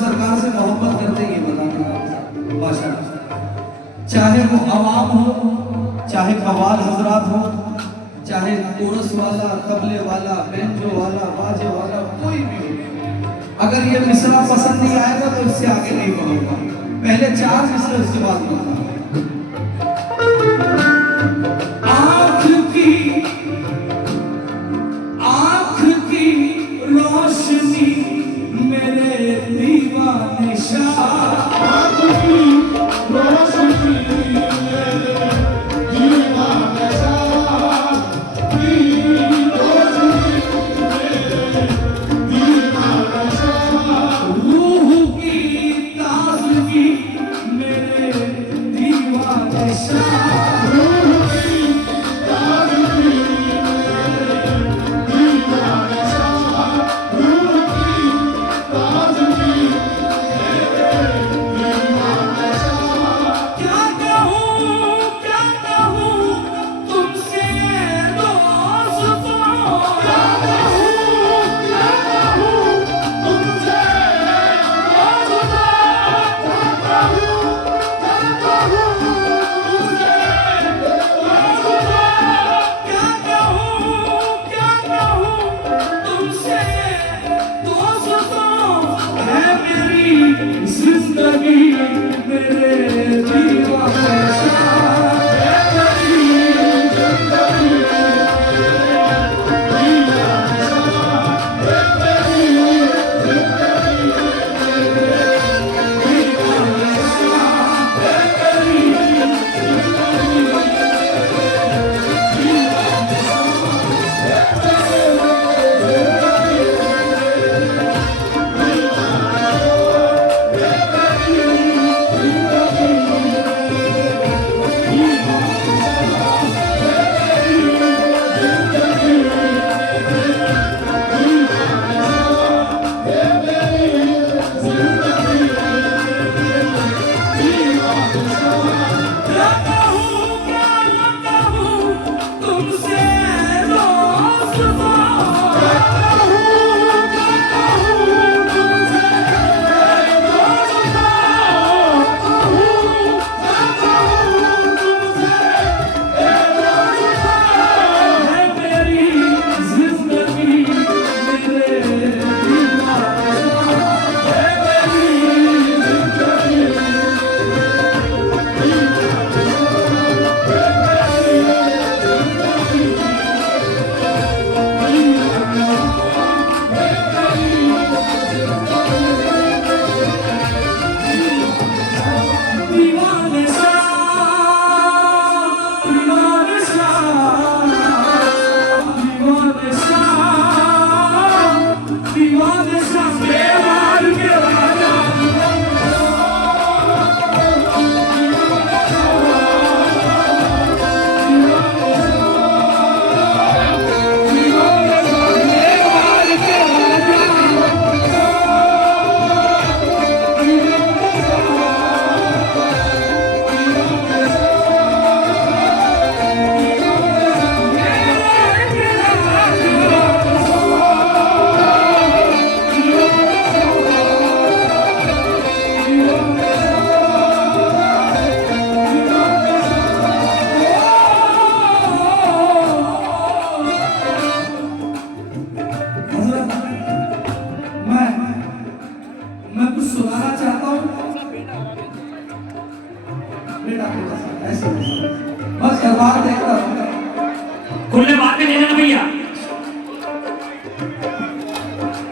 सरकार से मोहब्बत करते हैं, ये बताना भाषा, चाहे वो आवाम हो, चाहे कवाल हजरात हो, चाहे कोरस वाला, तबले वाला, बेंजो वाला, बाजे वाला, कोई भी हो। अगर ये मिसरा पसंद नहीं आएगा तो इससे आगे नहीं बढ़ूंगा। पहले 4 मिसरे, उसके बाद बढ़ूंगा।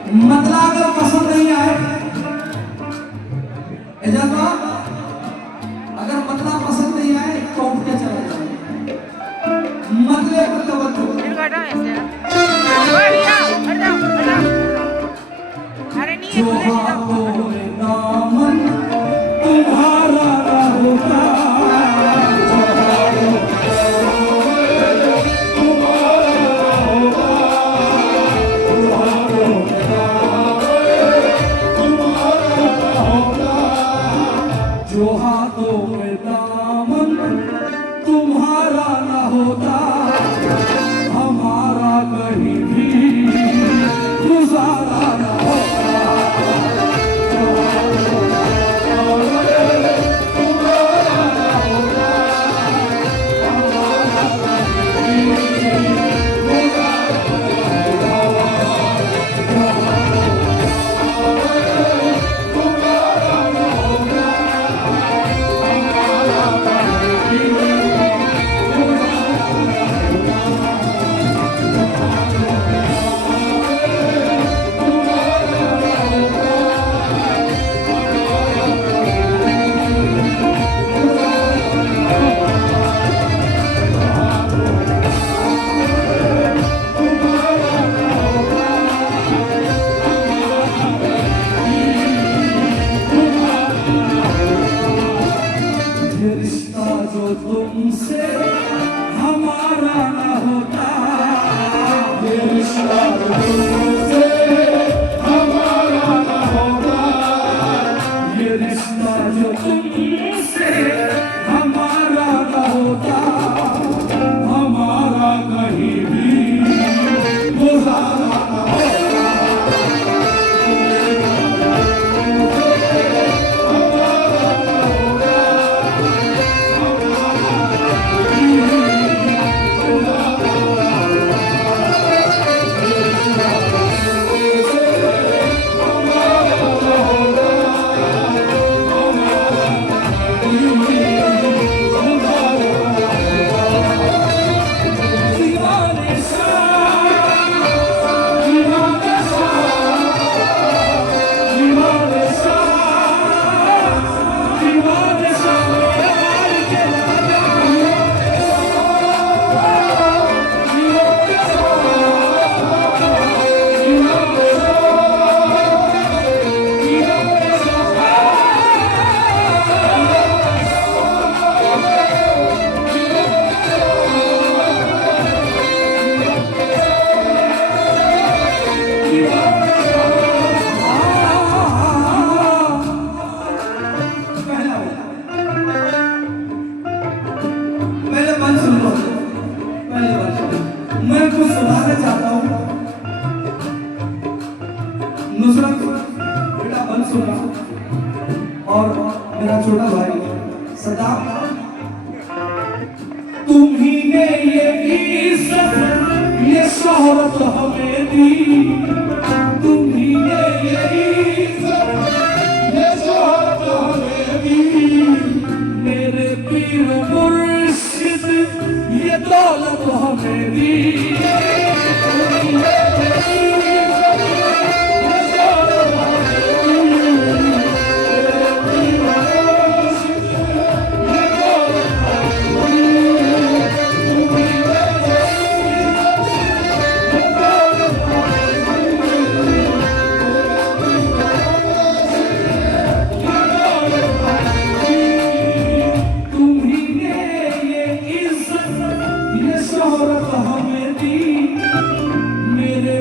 मतलब अगर पसंद नहीं आए एजाज बाब, अगर मतलब पसंद नहीं आए तो उठ के चला जाए। मतलब जो हाथों में दामन तुम्हारा ना होता, जो हाथों में दामन तुम्हारा ना होता, हमारा कहीं भी गुजारा ना होता। जो तुमसे हमारा ना होता, ये रिश्ता जो तुमसे हमारा ना होता, ये रिश्ता जो तुमसे हमारा ना होता, हमारा कहीं भी गुजारा ना होता। मैं कुछ सुनाना चाहता हूँ। नुसरत बेटा बंद सुना, और मेरा छोटा भाई सदा, तुम्ही ने ये इज्जत ये शोहरत हमें दी, तुम्ही ने ये इज्जत ये शोहरत हमें दी, मेरे पीर मुर्शिद ये दौलत हमें दी।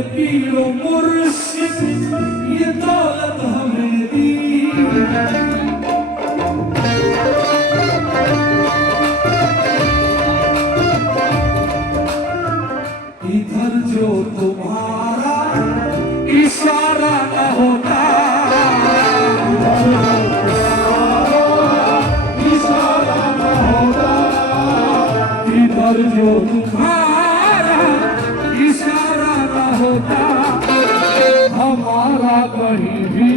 पीरो मुर्शिद ये दौलत हमें दी। इधर जो तुम्हारा इशारा न होता, इशारा न होता, इधर जो तुम्हारा इशारा न होता, हमारा कहीं भी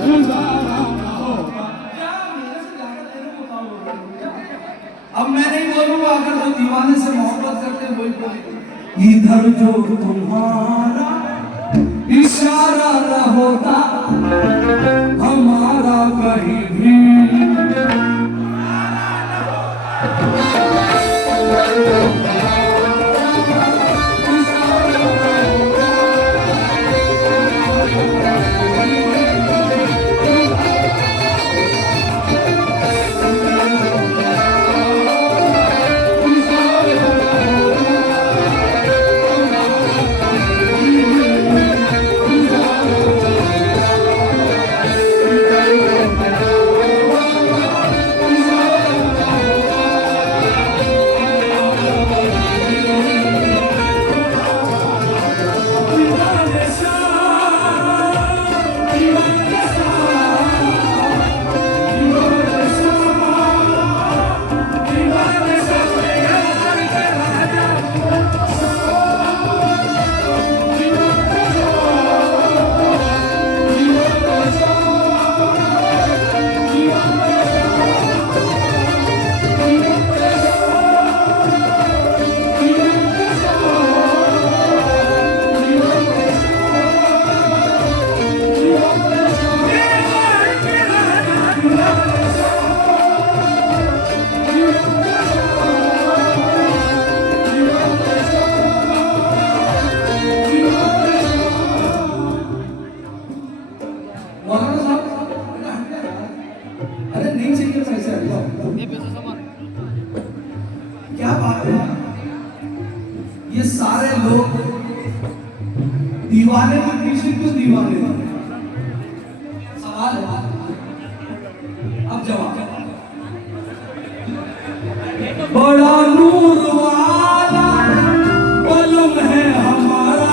गुजारा न होता। अब मैं नहीं बोलूंगा, अगर वो दीवाने से मोहब्बत करते वही बोलेंगे। इधर जो तुम्हारा इशारा इशारा न होता हमारा कहीं भी। अरे नहीं चाहिए पैसे, क्या बात है। ये सारे लोग दीवाने के पीछे क्यों दीवाने हैं? सवाल है, अब जवाब। बड़ा नूर वाला पलम है हमारा,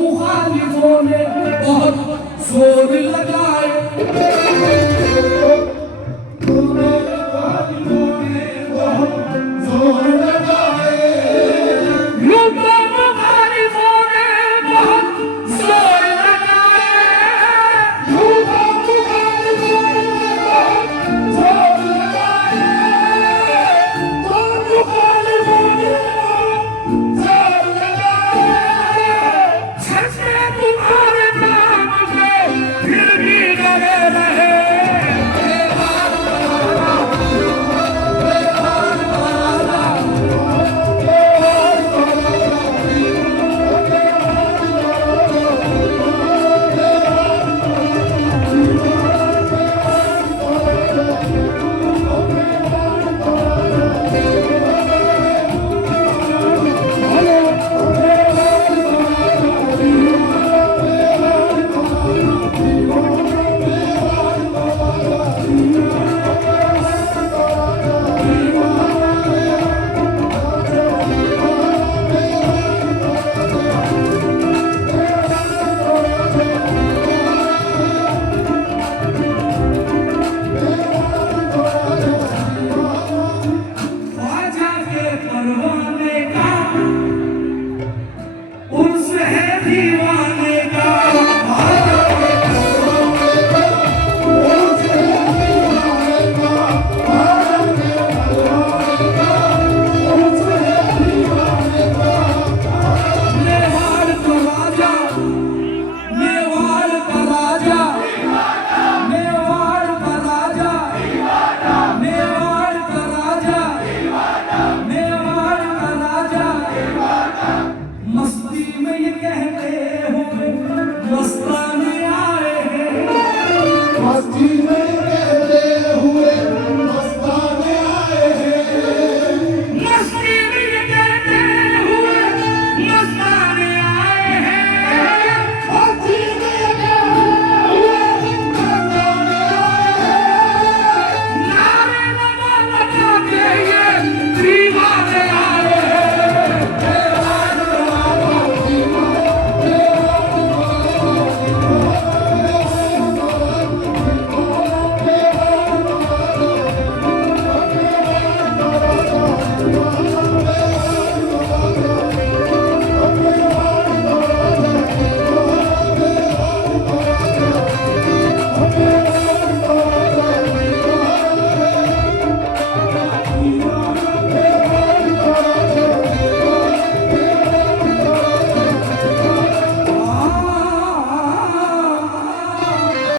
मुखालिफों ने बहुत जोर लगाए।